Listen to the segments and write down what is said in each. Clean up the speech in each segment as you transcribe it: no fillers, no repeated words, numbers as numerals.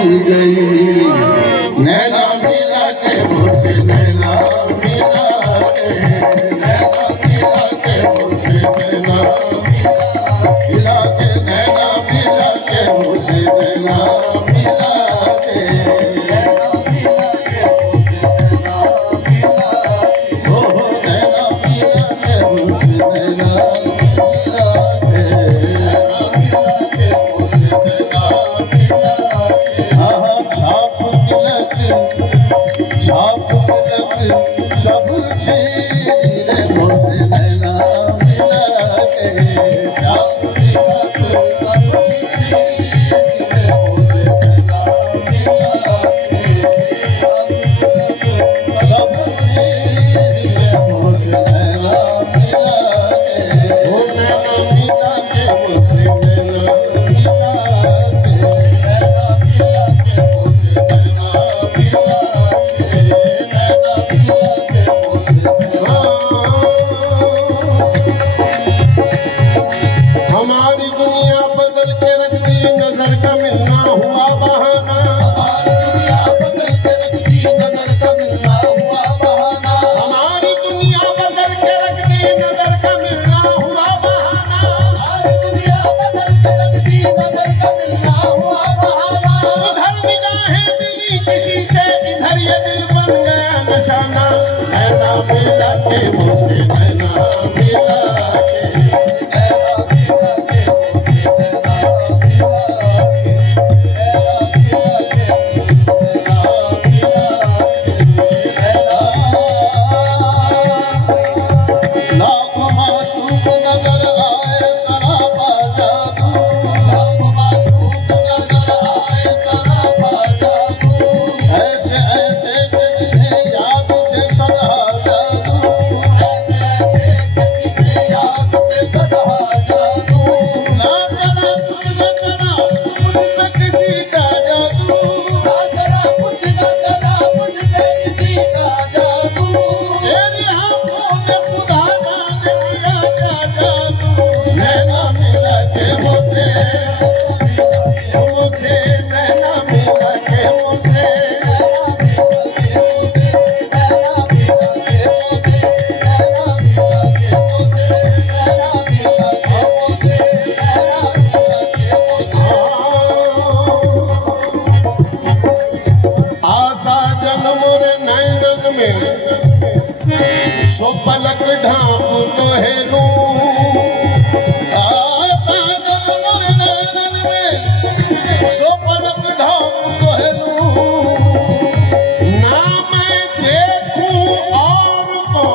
गई, नैना मिला के मुझसे नैना मिला के, नैना मिला के मुझसे नैना मिला के, नैना मिला के मुझसे नैना मिला के, नैना मिला के मुझसे नैना मिला के, हो नैना मिला के मुझसे नैना मिला के, नैना मिला के मुझसे नैना मिला के, हाँ छाप तिलक सब छीन मुझसे नैना मिला के, छाप तिलक सब छीन मुझसे नैना मिला के, छाप तिलक सब छीन मुझसे नैना मिला के, ओ नैना मिला के मुझसे नैना मिला के, नैना मिला के मुझसे नैना मिला के, नैना मिला के मुझसे नैना। हमारी दुनिया बदल के रख दी, नजर का मिलना हुआ बहाना, हमारी दुनिया बदल के रख दी, नजर का मिलना हुआ बहाना, हमारी दुनिया बदल के रख दी, नजर का मिलना हुआ बहाना, हमारी दुनिया बदल के रख दी, नजर का मिलना हुआ बहाना, उधर निगाहें मिली किसी से, इधर ये दिल बन गया निशाना, नैना मिला के मुझसे नैना मिला के, नैना मिला के मुझसे नैना मिला के, नैना मिला के नैना मिला के, नैना लाखों मासूम नजर आए सराबा जादू, लाखों मासूम नजर आए सराबा जादू, ऐसे ऐसे के जिन्हें याद थे सदा जादू, ऐसे ऐसे के जिन्हें याद थे सदा जादू, ना चला कुछ न चला मुझ पे किसी का जादू, ना चला कुछ न चला मुझ पे किसी का जादू, तेरी आंखों ने खुदा जाने किया क्या जादू, नैना मिला के मुझसे नैना मिला के मुझसे, नैना मिला के मुझसे, नैना मिला के मुझसे, नैना मिला के मुझसे, नैना मिला के मुझसे, नैना मिला के मुझसे। आशा जन्म रे नैनन में, सो पलक ढांप तो है लूं, आशा जन्म रे नैनन में, सो पलक ढांप तो है लूं, ना मैं देखूं और को,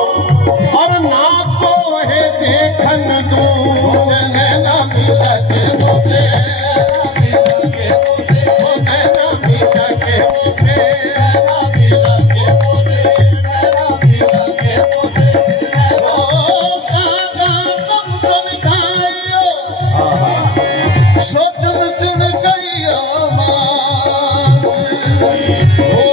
और ना तो है देखन दूं, मुझसे नैना मिला के मुझसे, नैना मिला के मुझसे, ओ नैना मिला के मुझसे, नैना मिला के मुझसे, नैना मिला के मुझसे, ओ कागा सब गल खाइयो, सो चुन चुन गइयो मास, ओ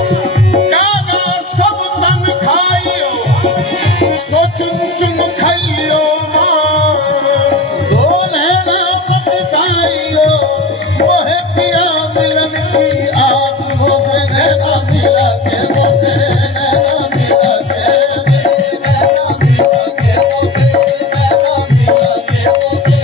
कागा सब तन खाइयो, सो चुन चुन खाइयो मास, दो नैना पट खाइयो, मोहे पिया मिलन की आस, मुझसे नैना मिला के मुझसे, नैना मिला के मुझसे, नैना मिला के मुझसे, नैना मिला के मुझसे।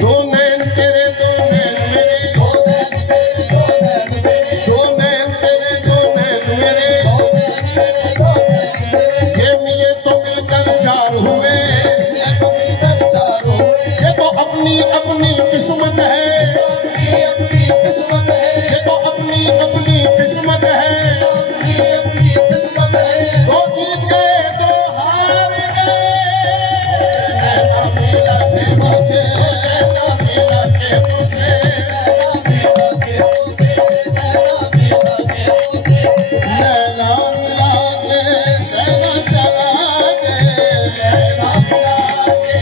दो नैन तेरे दो नैन मेरे, दो नैन तेरे दो नैन मेरे, दो नैन तेरे दो नैन मेरे, दो नैन मेरे, दो नैन मेरे, ये मिले तो मिलकर चार हुए, मिले तो मिलकर चार हुए, ये तो अपनी अपनी किस्मत है, अपनी अपनी किस्मत है, ये तो अपनी अपनी किस्मत है, अपनी अपनी किस्मत है, दो जीत गए दो हार गए, नैना मिला के मुझसे, नैना मिला के मुझसे, नैना मिला के मुझसे, नैना मिला के मुझसे, नैना मिला के सहना चला के, नैना मिला के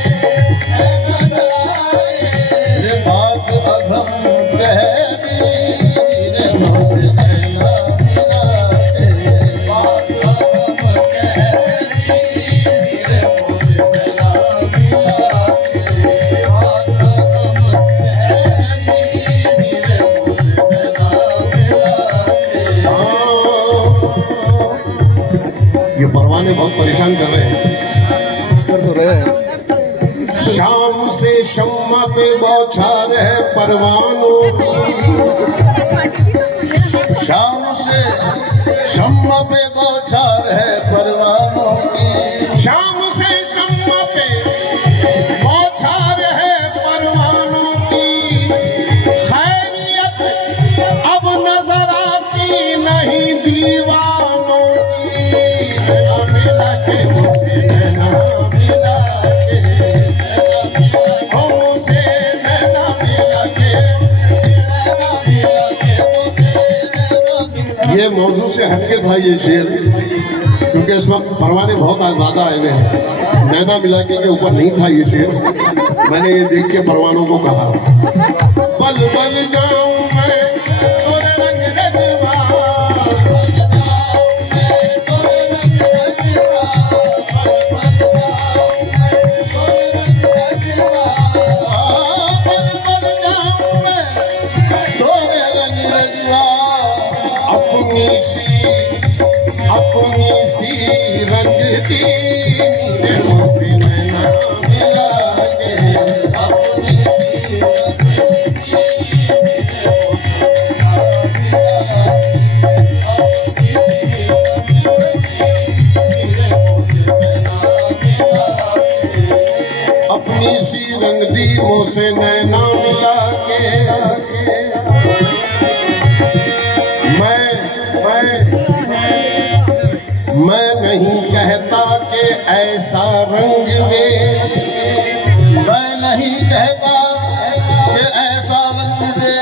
सहना चला के, ये बात अधम कह दी रे मुझसे नैना मिला के, बात अधम कह ये परवाने बहुत परेशान कर रहे हैं। कर तो रहे हैं। शाम से शम्मा पे बौछार है परवानों की, शाम से शम्मा पे बौछार है परवानों की, शाम से शम्मा पे बौछार है परवानों की। खैरियत अब नजर आती नहीं दीवानों की। नैना मिला के मुझसे, नैना मिला के, हो मुझसे नैना मिला के, नैना मिला के मुझसे, नैना मिला के। ये मौजू से हटके था ये शेर, क्योंकि इस वक्त परवाने बहुत ज्यादा आए हुए हैं। नैना मिला के ऊपर नहीं था ये शेर। मैंने ये देख के परवानों को कहा, बल बल जाऊं मैं तोरे रंग रजवा, बल जाऊं मैं तोरे रंग रजवा, बल जाऊं मैं तोरे रंग रजवा, बल बल जाऊं मैं तोरे रंग रजवा। अपनी सी रंग दी नीरे मुझसे नैना मिला के, अपनी सी रंग दी नीरे मुझसे नैना मिला के, अपनी सी रंग दी नीरे मुझसे नैना मिला के, अपनी सी रंग दी मुझसे नैना मिला के। मैं नहीं कहता कि ऐसा रंग दे, मैं नहीं कहता कि ऐसा रंग दे,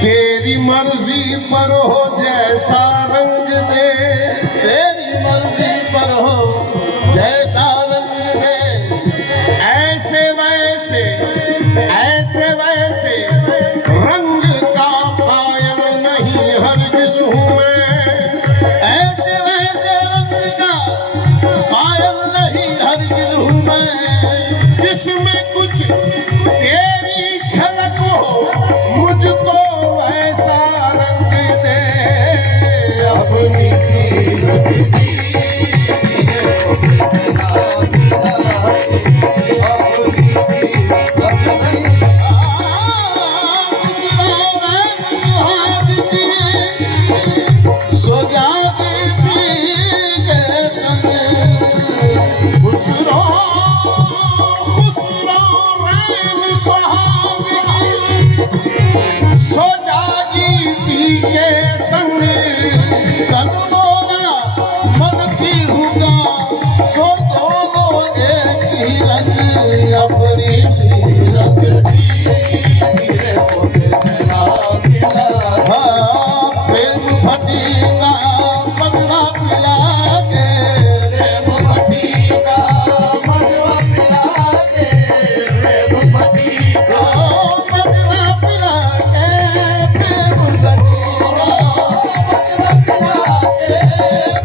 तेरी मर्जी पर हो जैसा रंग दे, तेरी मर्जी पर हो जैसा रंग दे। ऐसे वैसे रंग का कायल नहीं हरगिज हूँ मैं, ऐसे वैसे रंग का कायल नहीं हरगिज हूँ मैं, जिसमें कुछ तेरी झलक हो मुझको ऐसा रंग दे। अपनी सी रंग दी नीरे मुझसे नैना मिला के, अपनी सी रंग दी। सुहाग की सोजादी पी के संग, खुसरो रैन सुहाग की सो जागी पी के संग। तन बोला मन की हुआ सो दोनों एक ही रंग, अपनी सी रंग दी नीरे मुझसे नैना मिला। हाँ, प्रेम भटी का मगवा पिला के, प्रेम भटी का मगवा पिला के, प्रेम भटी का मगवा पिला के, प्रेम भटी का मगवा पिला के,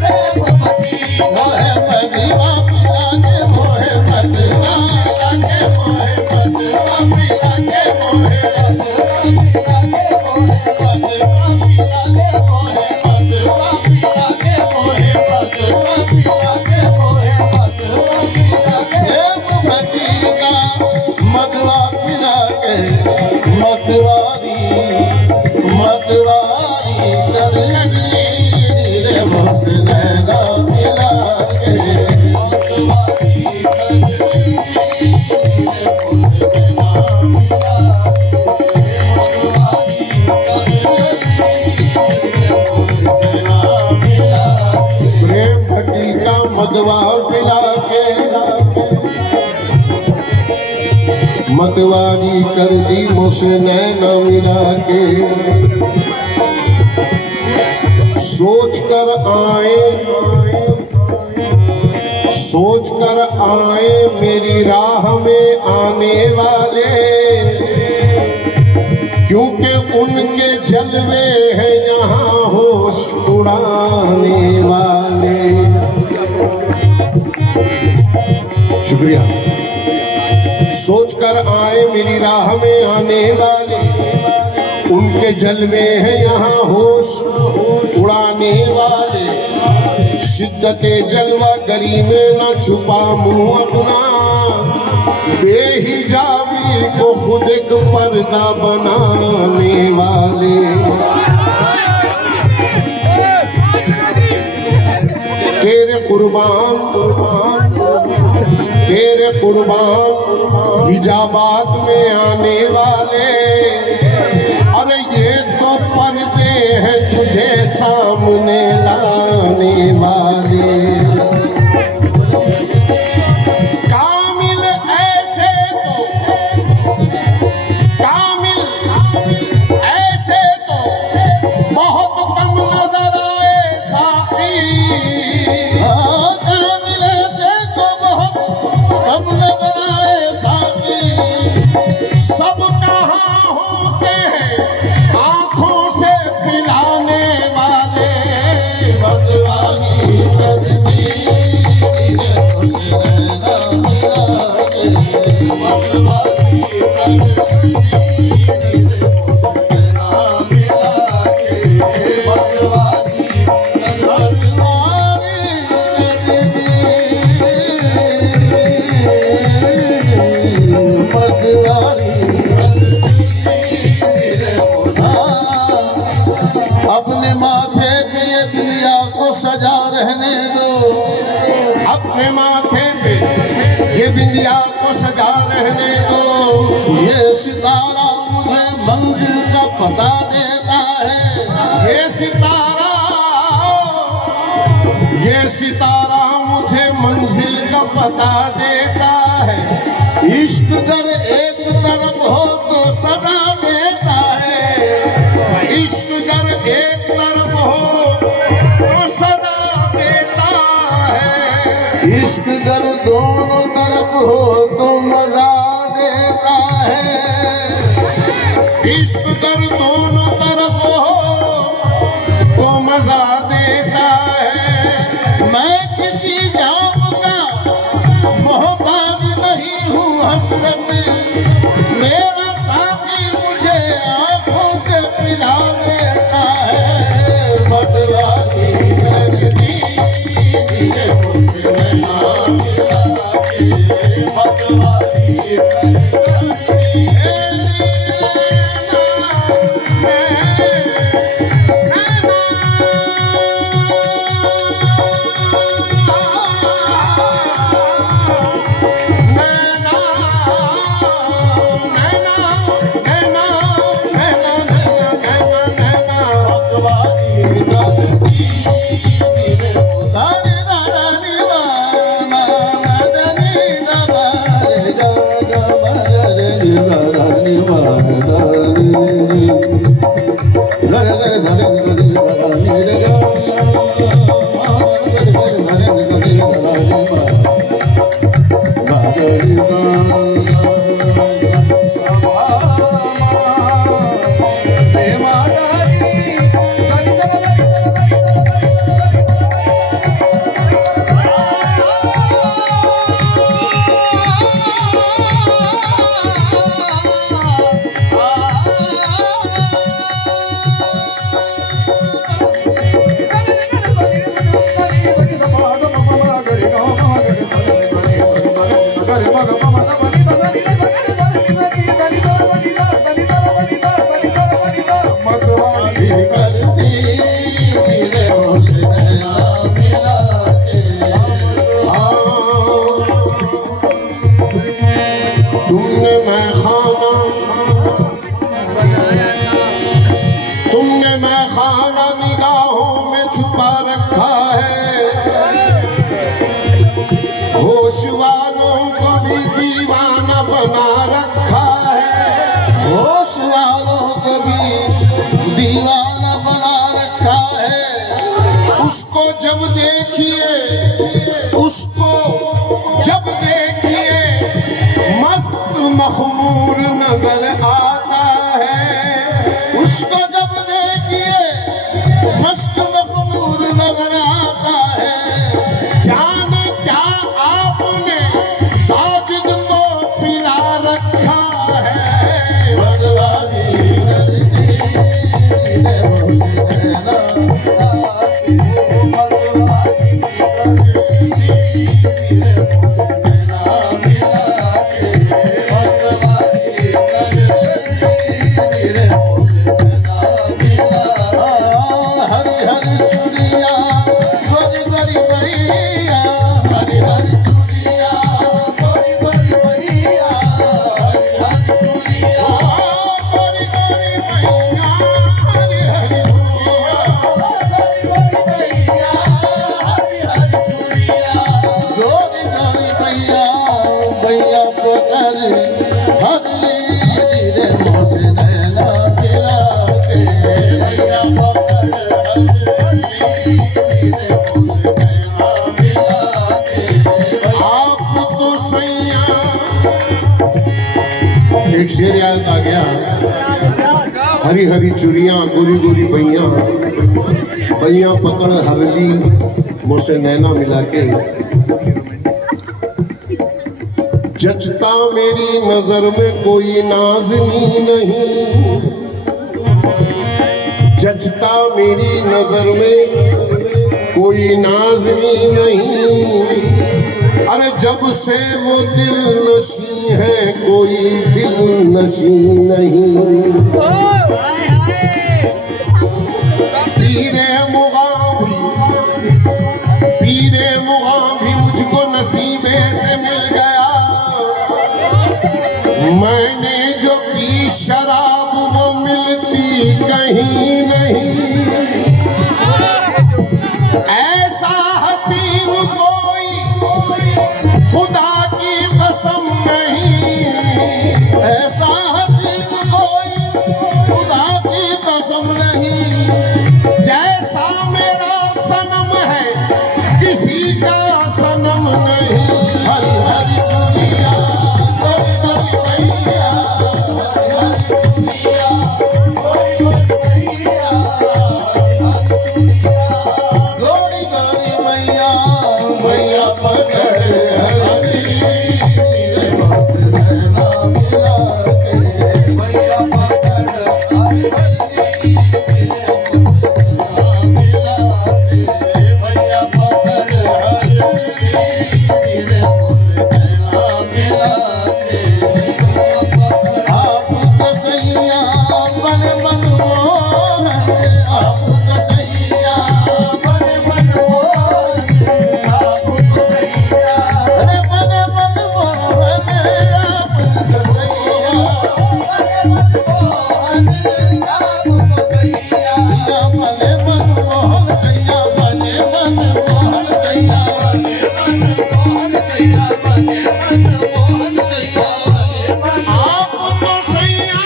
प्रेम भटी मोहे मगवा पिला के, मोहे मगवा पिला के, मोहे मगवा पिला के, मोहे मगवा पिला के, मोहे मगवा पिला के, मोहे मगवा पिला के, मोहे मगवा पिला के, मोहे मगवा पिला के, प्रेम भटी का मगवा पिला के, मतवारी कर लगी नीरे मुझसे नैना मिला के, मतवारी कर लगी नीरे मुझसे नैना मिला के, मतवारी कर लगी नीरे मुझसे नैना मिला के, प्रेम भटी का मदवा पिला के, मतवारी कर दी मुझसे नैना मिला के। सोच कर आए मेरी राह में आने वाले, क्योंकि उनके जलवे हैं यहाँ होश उड़ाने वाले। शुक्रिया। सोच कर आए मेरी राह में आने वाले, उनके जलवे हैं यहाँ होश उड़ाने वाले। शिद्दते जलवा गरी में न छुपा मुंह अपना, बेहिजाबी को खुद एक पर्दा बनाने वाले। तेरे कुर्बान हिजाबात में आने वाले, अरे ये तो पर्दे हैं तुझे सामने लाने वाले। कामिल ऐसे तो बहुत कम नजर आए साकी। कामिल ऐसे तो बहुत कम नजर आए साकी। सब कहाँ होते हैं आंखों से पिलाने वाले। भगवानी कर दी उसे नैना मिला के। भगवानी कर दी उसे नैना मिला के। भगवानी अपने माथे पे ये दुनिया को सजा रहने दो। अपने माथे पे ये बिंदिया को सजा रहने दो। ये सितारा मुझे मंजिल का पता देता है। ये सितारा मुझे मंजिल का पता देता है। इश्क अगर एक तरफ हो तो सजा देता है। इश्क अगर एक तरफ हो तो सजा देता है। इश्क अगर दोनों तरफ हो तो मजा देता है। इश्क अगर दोनों तरफ हो तो मजा देता है। मैं किसी जाम का मोहताज नहीं हूँ हसरत। मेरा साकी मुझे आंखों से पिला देता है। मतवाली कर दी उसे नैना मिला के। मतवाली कर दी तुमने मैं खाना निगाहों में छुपा रखा है। होश वालों को भी दीवाना बना रखा है। होश वालों को भी दीवाना बना रखा है। उसको जब देखिए मस्त मखमूर नजर आता है। उसको जब देखिए मस्त मखमूर नजर आता है। जाने क्या आपने साजिद को पिला रखा है। भगवानी कर दी उसे नैना मिला के। भगवानी हरी चुरियां गोरी गोरी बैया बैया पकड़ हरली मुझसे नैना मिला के। जचता मेरी नजर में कोई नाज़नी नहीं, जचता मेरी नजर में कोई नाज़नी नहीं। अरे जब से वो दिल नशी है कोई दिल नशी नहीं। पीरे मुग़ां भी मुझको नसीबे से मिल गया। मैंने जो पी शराब वो मिलती कहीं नहीं। ऐसा हसीन कोई खुदा की कसम नहीं, ऐसा हसीन कोई खुदा की कसम नहीं। जैसा मेरा सनम है किसी का सनम नहीं। हरी हरी चूड़िया गोरी गोरी मैया, हरी हरी चूड़िया गोरी गोरी मैया, हरी चूड़िया गोरी गोरी मैया। मैया पकड़ हरी मेरे पास नैना मिला के, मैया पकड़ हरी मेरे पास नैना मिला के, मैया पकड़ हरी मेरे पास नैना मिला के, मैया पकड़। आप कसैया बन मनमोहन, आप कसैया बन मनमोहन, आप कसैया बन मनमोहन, आप कसैया बन मनमोहन, आप कसैया बन मनमोहन, सैया बन मनमोहन, सैया बन मनमोहन, सैया बन मनमोहन, सैया बन। आप तो सैया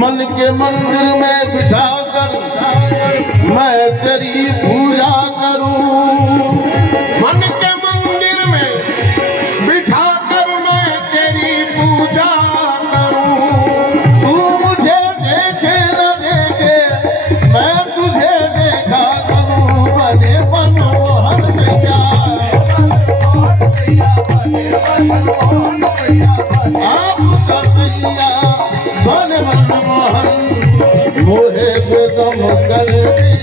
मन के मंदिर में बिठाकर मैं तेरी पूजा करूं। मन के मंदिर में बिठाकर मैं तेरी पूजा करूं। तू मुझे देखे न देखे मैं तुझे देखा करूं। बने मनमोहन सैया मनमोहन, सैया बने मनमोहन, सैया बने। आपका सैया बने मनमोहन, मोहे पे दम कर दी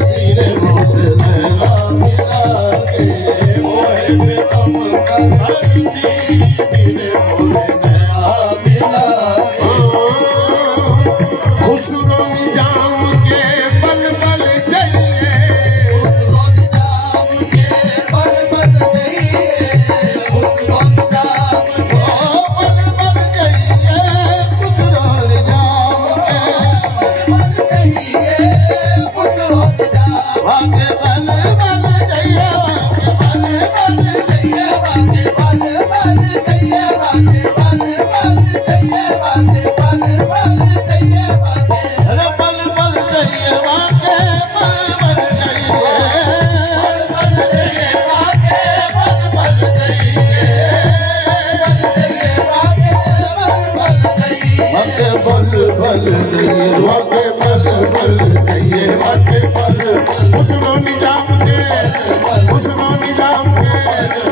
तेरे मुँह से नैना मिला के, मोहे पे दम कर दी तेरे मुँह से नैना मिला के। खुसरो निजाम के बल बल जाइए, खुसरो निजाम के बल बल जाइए, खुसरो निजाम के बल बल जाइए, खुसरो निजाम के बल बल जाइए, खुसरो निजाम वाके बल बल जाइए, वाके बल बल जाइए, वाके बल बल जाइए, वाके बल बल जाइए, वाके बल बल जाइए, वाके अरे बल बल जाइए, वाके बल बल जाइए, बल बल जाइए, वाके बल बल जाइए, वाके बल बल जाइए, वाके बल बल जाइए, वाके बल बल। खुसरो निजाम के खुसरो निजाम के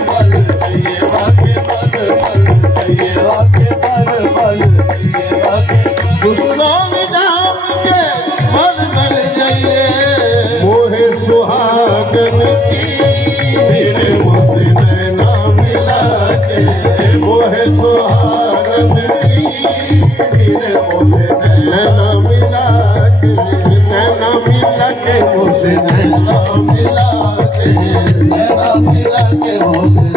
बल जाइए, वाके बल बल जाइए, वाके बल बल जाइए, वाके खुसरो निजाम के बल बल जाइए। मोहे सुहागन की मेरे मुँह से नैना मिला के, मोहे सुहागन की मेरे मुँह से नैना मिला के, नैना मिला के मुँह से नैना मिला के, नैना मिला के मुँह से